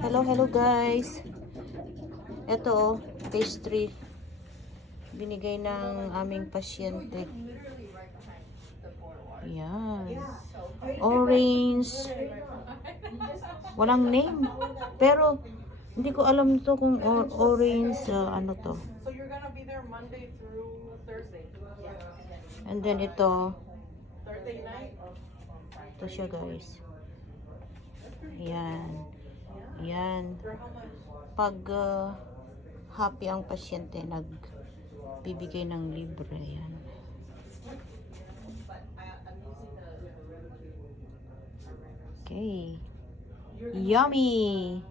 Hello guys. Ito, pastry. Binigay ng aming pasyente. Yan. Orange. Walang name. Pero, hindi ko alam to kung orange, ano to. So you're gonna be there Monday through Thursday. And then ito. Thursday night. Ito siya guys. Yan. Yan. Pag happy ang pasyente, nagbibigay ng libre. Yan. Okay. Yummy! And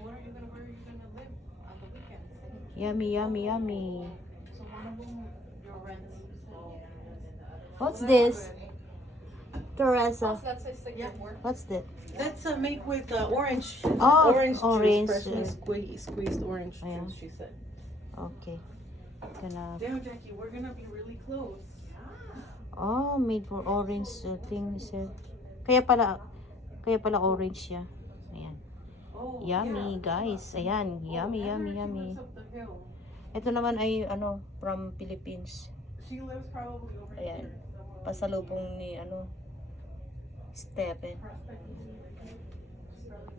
what are you gonna where are you gonna live on the weekends? Yummy, yummy, yummy. So one of them your rent. What's this? Teresa, That's a second work. what's that? That's make with orange. Oh, orange orange, juice, freshly uh, squeezed orange Ayan. juice. She said. Okay. Gonna, Damn, Jackie, we're gonna be really close. oh, made for orange thing. Kaya pala orange siya. Ayan. Oh, Yummy, guys. Ayan, yummy, yummy, yummy. Up the hill. Ito naman ay ano, from Philippines. She lives probably over Ayan. here. Pasalubong ni ano, Stephen.